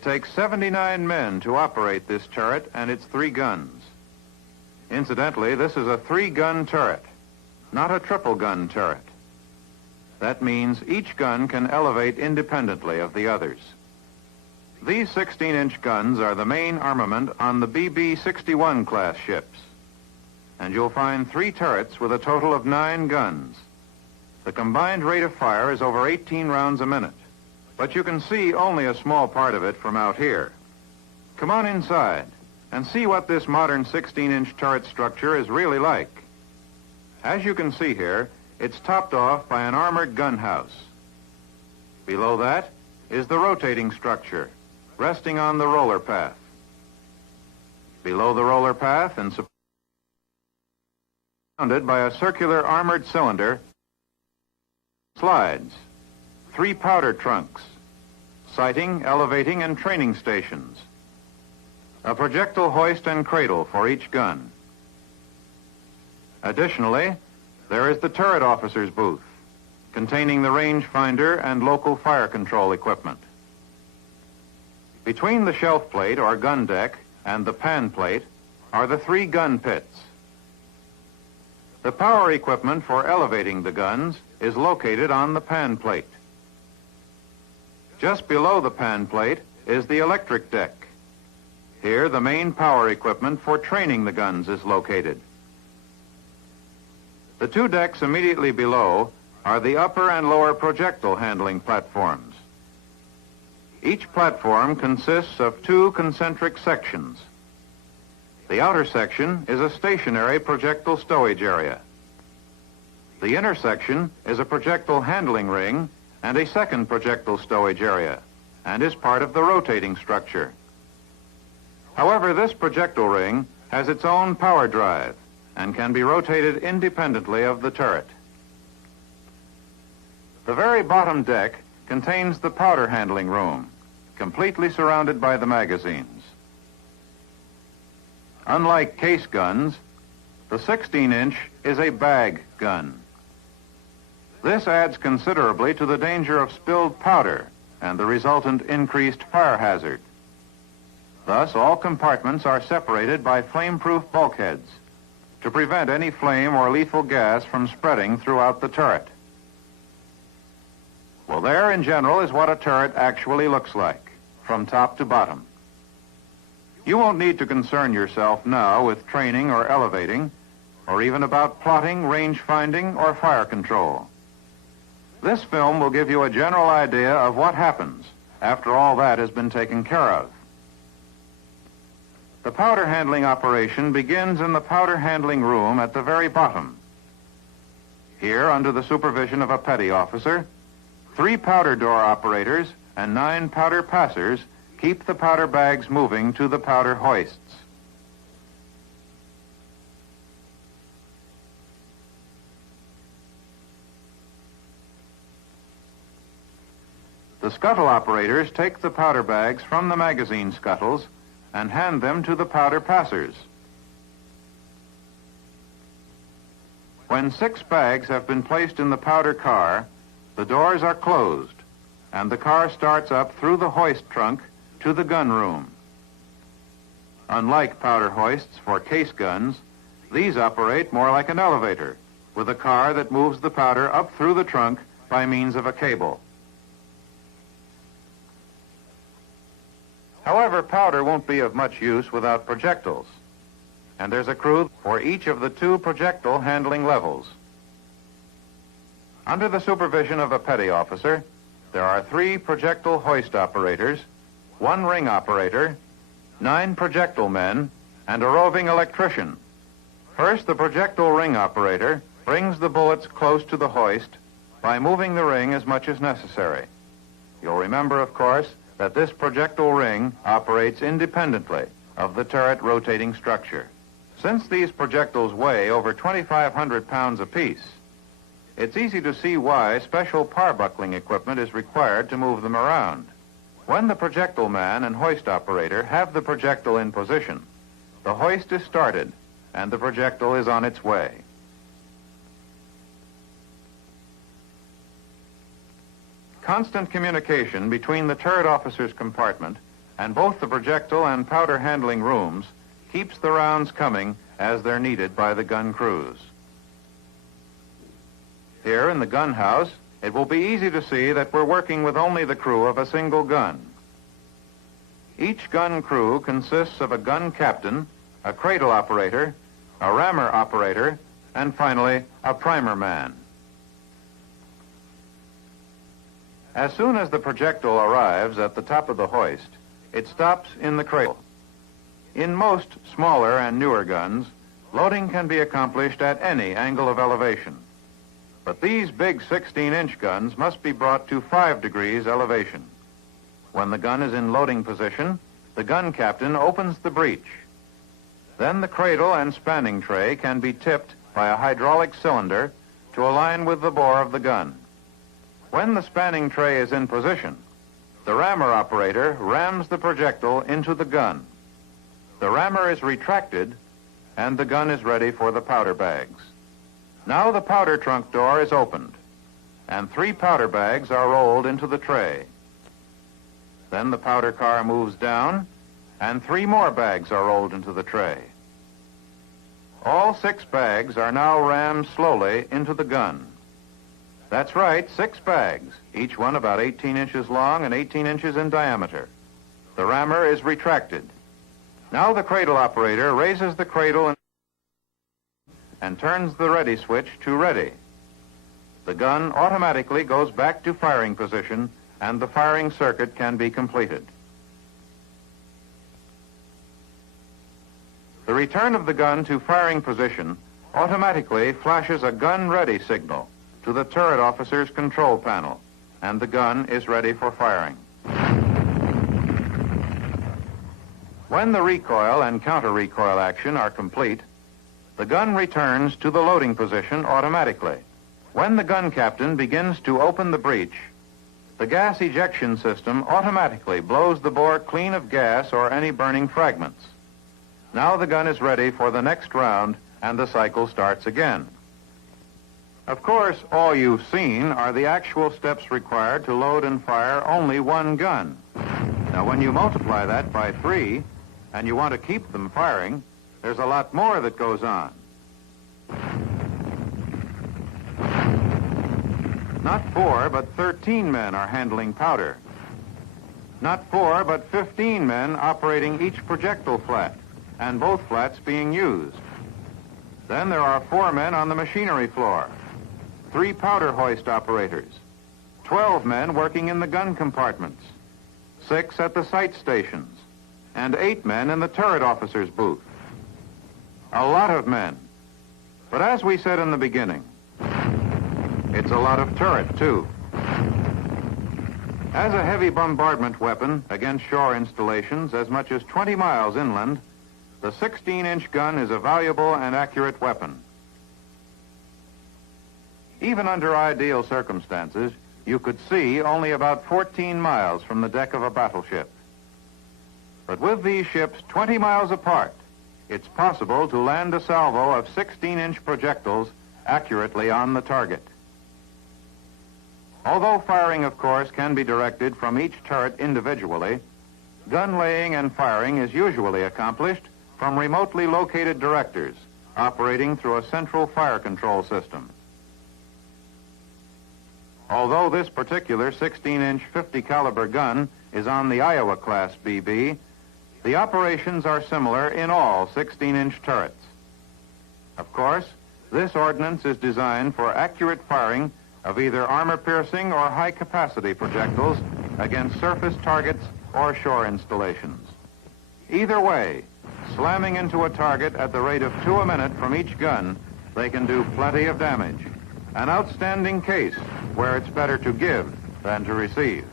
It takes 79 men to operate this turret and its 3 guns. Incidentally, this is a 3-gun turret, not a triple-gun turret. That means each gun can elevate independently of the others. These 16-inch guns are the main armament on the BB-61 class ships. And you'll find 3 turrets with a total of 9 guns. The combined rate of fire is over 18 rounds a minute, but you can see only a small part of it from out here. Come on inside and see what this modern 16-inch turret structure is really like. As you can see here, it's topped off by an armored gun house. Below that is the rotating structure, resting on the roller path. Below the roller path and surrounded by a circular armored cylinder, slides, 3 powder trunks, sighting, elevating, and training stations, a projectile hoist and cradle for each gun. Additionally, there is the turret officer's booth, containing the rangefinder and local fire control equipment. Between the shelf plate or gun deck and the pan plate are the 3 gun pits. The power equipment for elevating the guns is located on the pan plate. Just below the pan plate is the electric deck. Here, the main power equipment for training the guns is located. The 2 decks immediately below are the upper and lower projectile handling platforms. Each platform consists of 2 concentric sections. The outer section is a stationary projectile stowage area. The inner section is a projectile handling ring and a second projectile stowage area, and is part of the rotating structure. However, this projectile ring has its own power drive and can be rotated independently of the turret. The very bottom deck contains the powder handling room, completely surrounded by the magazines. Unlike case guns, the 16-inch is a bag gun. This adds considerably to the danger of spilled powder and the resultant increased fire hazard. Thus, all compartments are separated by flame-proof bulkheads to prevent any flame or lethal gas from spreading throughout the turret. Well, there in general is what a turret actually looks like, from top to bottom. You won't need to concern yourself now with training or elevating, or even about plotting, range finding, or fire control. This film will give you a general idea of what happens after all that has been taken care of. The powder handling operation begins in the powder handling room at the very bottom. Here, under the supervision of a petty officer, 3 powder door operators and 9 powder passers keep the powder bags moving to the powder hoists. The scuttle operators take the powder bags from the magazine scuttles and hand them to the powder passers. When 6 bags have been placed in the powder car, the doors are closed, and the car starts up through the hoist trunk to the gun room. Unlike powder hoists for case guns, these operate more like an elevator, with a car that moves the powder up through the trunk by means of a cable. However, powder won't be of much use without projectiles, and there's a crew for each of the 2 projectile handling levels. Under the supervision of a petty officer, there are 3 projectile hoist operators, 1 ring operator, 9 projectile men, and a roving electrician. First, the projectile ring operator brings the bullets close to the hoist by moving the ring as much as necessary. You'll remember, of course, that this projectile ring operates independently of the turret rotating structure. Since these projectiles weigh over 2,500 pounds apiece, it's easy to see why special par-buckling equipment is required to move them around. When the projectile man and hoist operator have the projectile in position, the hoist is started and the projectile is on its way. Constant communication between the turret officer's compartment and both the projectile and powder handling rooms keeps the rounds coming as they're needed by the gun crews. Here in the gun house, it will be easy to see that we're working with only the crew of a single gun. Each gun crew consists of a gun captain, a cradle operator, a rammer operator, and finally, a primer man. As soon as the projectile arrives at the top of the hoist, it stops in the cradle. In most smaller and newer guns, loading can be accomplished at any angle of elevation. But these big 16-inch guns must be brought to 5 degrees elevation. When the gun is in loading position, the gun captain opens the breech. Then the cradle and spanning tray can be tipped by a hydraulic cylinder to align with the bore of the gun. When the spanning tray is in position, the rammer operator rams the projectile into the gun. The rammer is retracted, and the gun is ready for the powder bags. Now the powder trunk door is opened, and 3 powder bags are rolled into the tray. Then the powder car moves down, and 3 more bags are rolled into the tray. All 6 bags are now rammed slowly into the gun. That's right, 6 bags, each one about 18 inches long and 18 inches in diameter. The rammer is retracted. Now the cradle operator raises the cradle and turns the ready switch to ready. The gun automatically goes back to firing position, and the firing circuit can be completed. The return of the gun to firing position automatically flashes a gun ready signal to the turret officer's control panel, and the gun is ready for firing. When the recoil and counter-recoil action are complete, the gun returns to the loading position automatically. When the gun captain begins to open the breech, the gas ejection system automatically blows the bore clean of gas or any burning fragments. Now the gun is ready for the next round, and the cycle starts again. Of course, all you've seen are the actual steps required to load and fire only one gun. Now, when you multiply that by 3, and you want to keep them firing, there's a lot more that goes on. Not 4, but 13 men are handling powder. Not 4, but 15 men operating each projectile flat, and both flats being used. Then there are 4 men on the machinery floor, 3 powder hoist operators, 12 men working in the gun compartments, 6 at the sight stations, and 8 men in the turret officer's booth. A lot of men. But as we said in the beginning, it's a lot of turret, too. As a heavy bombardment weapon against shore installations as much as 20 miles inland, the 16-inch gun is a valuable and accurate weapon. Even under ideal circumstances, you could see only about 14 miles from the deck of a battleship. But with these ships 20 miles apart, it's possible to land a salvo of 16-inch projectiles accurately on the target. Although firing, of course, can be directed from each turret individually, gun laying and firing is usually accomplished from remotely located directors operating through a central fire control system. Although this particular 16-inch 50 caliber gun is on the Iowa class BB, the operations are similar in all 16-inch turrets. Of course, this ordnance is designed for accurate firing of either armor-piercing or high-capacity projectiles against surface targets or shore installations. Either way, slamming into a target at the rate of 2 a minute from each gun, they can do plenty of damage. An outstanding case where it's better to give than to receive.